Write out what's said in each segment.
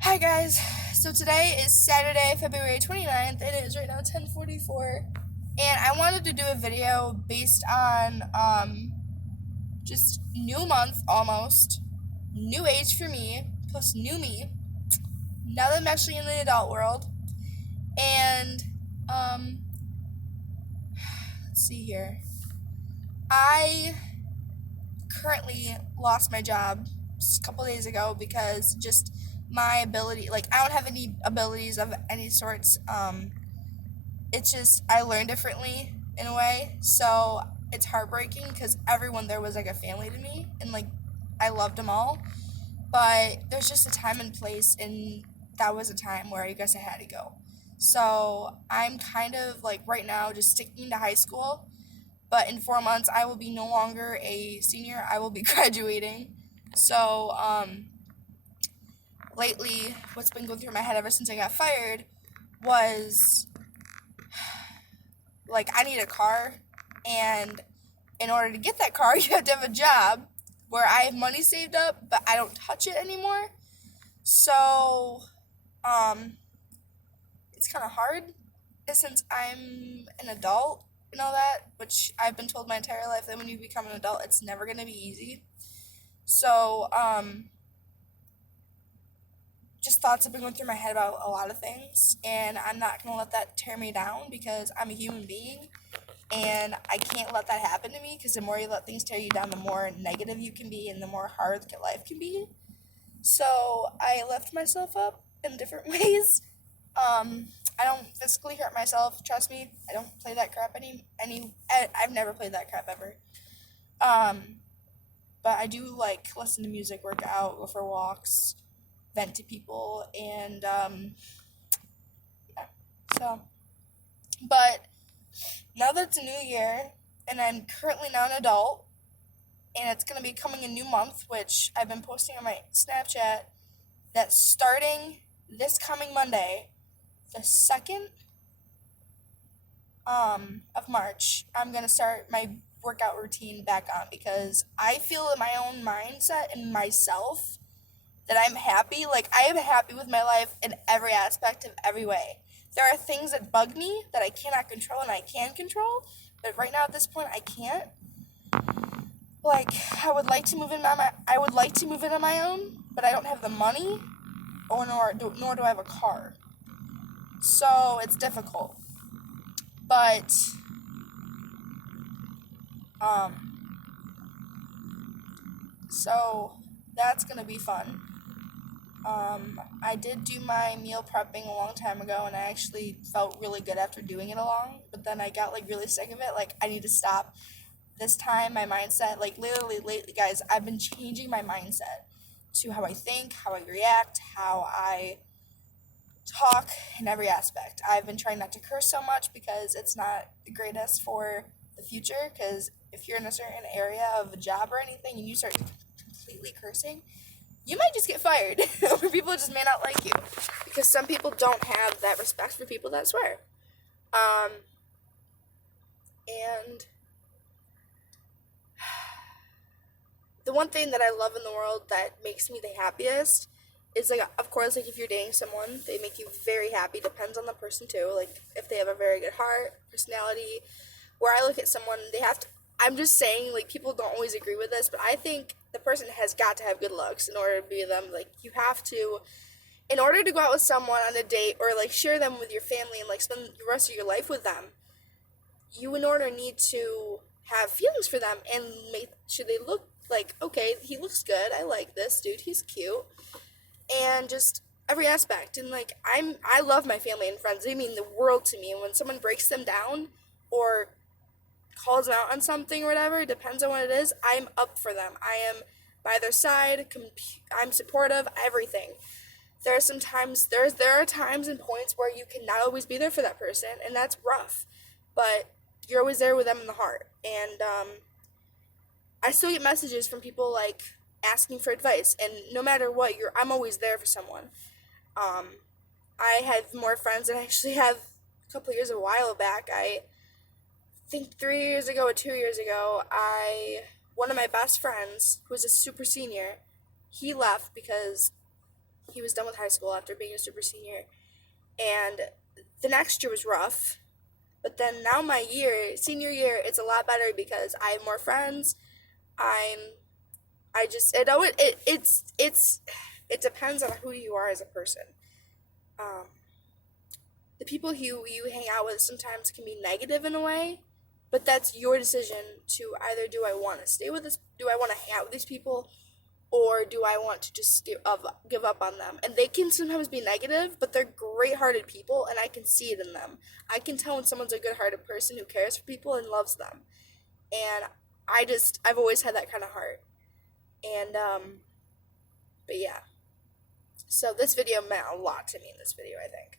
Hi guys, so today is Saturday, February 29th. It is right now 10:44, and I wanted to do a video based on just new month almost, new age for me, plus new me, now that I'm actually in the adult world. And um let's see here. I currently lost my job just a couple days ago because just my ability, like I don't have any abilities of any sorts. It's just I learn differently in a way, so it's heartbreaking because everyone there was like a family to me, and like I loved them all. But there's just a time and place, and that was a time where I guess I had to go. So I'm kind of like right now just sticking to high school, but in 4 months I will be no longer a senior. I will be graduating. So lately, what's been going through my head ever since I got fired was like I need a car, and in order to get that car, you have to have a job where I have money saved up, but I don't touch it anymore. So, um, it's kind of hard since I'm an adult and all that, which I've been told my entire life that when you become an adult, it's never gonna be easy. So, just thoughts have been going through my head about a lot of things, and I'm not gonna let that tear me down because I'm a human being and I can't let that happen to me because the more you let things tear you down, the more negative you can be and the more hard life can be. So I left myself up in different ways. I don't physically hurt myself. Trust me, I don't play that crap I've never played that crap ever. Um, but I do like listen to music, work out, go for walks, vent to people, and yeah. So, but now that it's a new year and I'm currently now an adult, and it's going to be coming a new month, which I've been posting on my Snapchat, that starting this coming Monday, the 2nd of March, I'm going to start my workout routine back on because I feel in my own mindset and myself that I'm happy. Like, I am happy with my life in every aspect of every way. There are things that bug me that I cannot control and I can control, but right now at this point I can't. Like, I would like to move in on my own, but I don't have the money, or nor do I have a car. So it's difficult. But um so that's gonna be fun. I did do my meal prepping a long time ago, and I actually felt really good after doing it along. But then I got like really sick of it. Like I need to stop. This time, my mindset, like literally lately, guys, I've been changing my mindset to how I think, how I react, how I talk in every aspect. I've been trying not to curse so much because it's not the greatest for the future. Because if you're in a certain area of a job or anything and you start completely cursing, you might just get fired, or people just may not like you because some people don't have that respect for people that swear. Um, and the one thing that I love in the world that makes me the happiest is like, of course, like if you're dating someone, they make you very happy. Depends on the person too. Like if they have a very good heart, personality. Where I look at someone, they have to. I'm just saying, like people don't always agree with this, but I think the person has got to have good looks in order to be them. Like you have to, in order to go out with someone on a date or like share them with your family and like spend the rest of your life with them, you in order need to have feelings for them and make sure they look like, okay, he looks good, I like this dude, he's cute, and just every aspect. And like I love my family and friends, they mean the world to me, and when someone breaks them down or calls them out on something or whatever, depends on what it is, I'm up for them. I am by their side, I'm supportive, everything. There are times and points where you cannot always be there for that person, and that's rough, but you're always there with them in the heart. And I still get messages from people like asking for advice, and no matter what, I'm always there for someone. um I have more friends that I actually have a couple years, a while back. I think 3 years ago or 2 years ago, I one of my best friends, who was a super senior, he left because he was done with high school after being a super senior, and the next year was rough. But then now my senior year, it's a lot better because I have more friends. I'm I just it depends on who you are as a person. Um, the people who you hang out with sometimes can be negative in a way, but that's your decision to either do I want to stay with this, do I want to hang out with these people, or do I want to just give up on them? And they can sometimes be negative, but they're great-hearted people, and I can see it in them. I can tell when someone's a good-hearted person who cares for people and loves them. And I've always had that kind of heart. And but yeah. So this video meant a lot to me in this video, I think.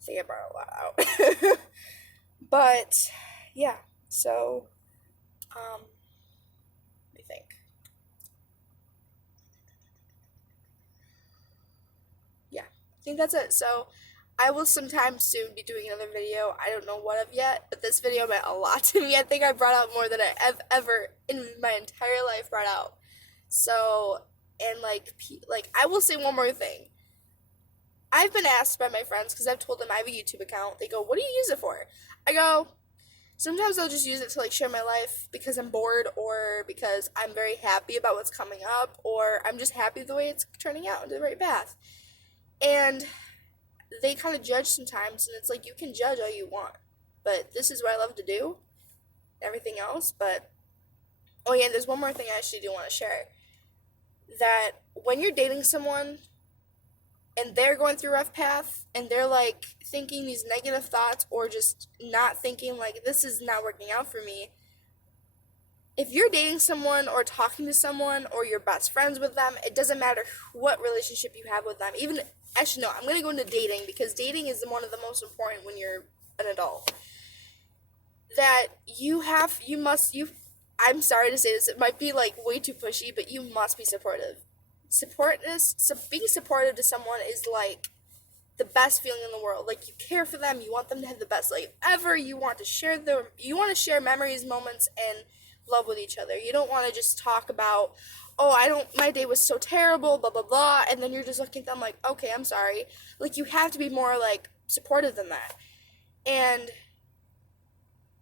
I think I brought a lot out. But yeah, so let me think. Yeah, I think that's it. So I will sometime soon be doing another video. I don't know what of yet, but this video meant a lot to me. I think I brought out more than I have ever in my entire life brought out. So, and like I will say one more thing. I've been asked by my friends, because I've told them I have a YouTube account. They go, "What do you use it for?" I go, sometimes I'll just use it to like share my life because I'm bored, or because I'm very happy about what's coming up, or I'm just happy the way it's turning out into the right path. And they kind of judge sometimes, and it's like, you can judge all you want, but this is what I love to do, everything else. But oh yeah, there's one more thing I actually do want to share, that when you're dating someone and they're going through a rough path and they're like thinking these negative thoughts, or just not thinking like, this is not working out for me, if you're dating someone or talking to someone or you're best friends with them, it doesn't matter what relationship you have with them. Even actually, no, I'm going to go into dating, because dating is one of the most important when you're an adult. That I'm sorry to say this, it might be like way too pushy, but you must be supportive. Being supportive to someone is like the best feeling in the world. Like, you care for them, you want them to have the best life ever, you want to share memories, moments, and love with each other. You don't want to just talk about, oh, my day was so terrible, blah blah blah, and then you're just looking at them like, okay, I'm sorry. Like, you have to be more like supportive than that. And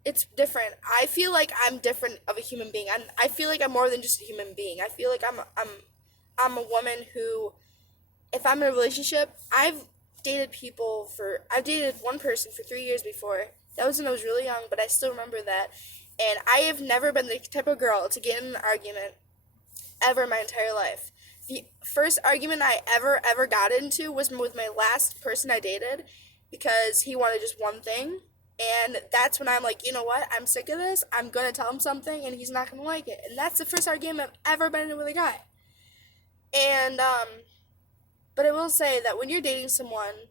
it's different. I feel like I'm different of a human being. I feel like I'm more than just a human being. I feel like I'm a woman who, if I'm in a relationship, I've dated one person for 3 years before. That was when I was really young, but I still remember that. And I have never been the type of girl to get in an argument ever in my entire life. The first argument I ever got into was with my last person I dated, because he wanted just one thing. And that's when I'm like, you know what? I'm sick of this. I'm going to tell him something and he's not going to like it. And that's the first argument I've ever been in with a guy. And, but I will say that when you're dating someone,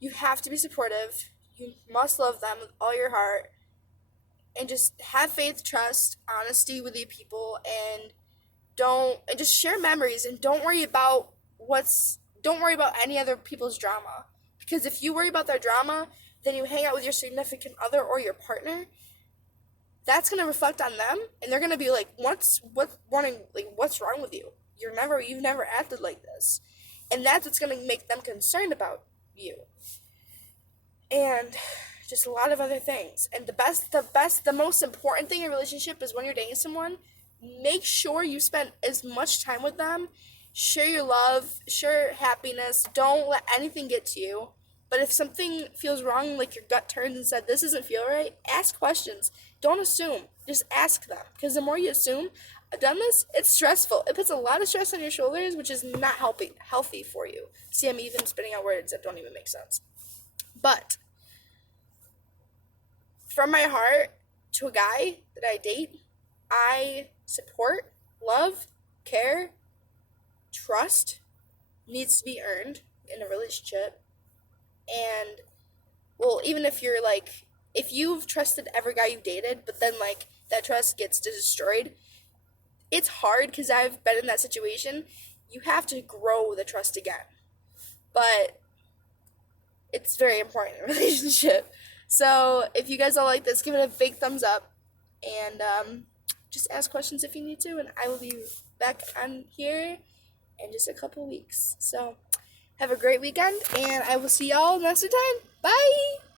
you have to be supportive. You must love them with all your heart. And just have faith, trust, honesty with your people, and just share memories, and don't worry about any other people's drama. Because if you worry about their drama, then you hang out with your significant other or your partner, that's gonna reflect on them, and they're gonna be like, what's wrong with you? You've never acted like this. And that's what's gonna make them concerned about you. And just a lot of other things. And the most important thing in a relationship is when you're dating someone, make sure you spend as much time with them, share your love, share happiness, don't let anything get to you. But if something feels wrong, like your gut turns and said, this doesn't feel right, ask questions. Don't assume. Just ask them. Because the more you assume, I've done this, it's stressful. It puts a lot of stress on your shoulders, which is not healthy for you. See, I'm even spitting out words that don't even make sense. But from my heart to a guy that I date, I support, love, care, trust needs to be earned in a relationship. And, well, even if you've trusted every guy you've dated, but then like that trust gets destroyed, it's hard, because I've been in that situation. You have to grow the trust again. But it's very important in a relationship. So if you guys all like this, give it a big thumbs up, and just ask questions if you need to, and I will be back on here in just a couple weeks. So Have a great weekend, and I will see y'all next time. Bye!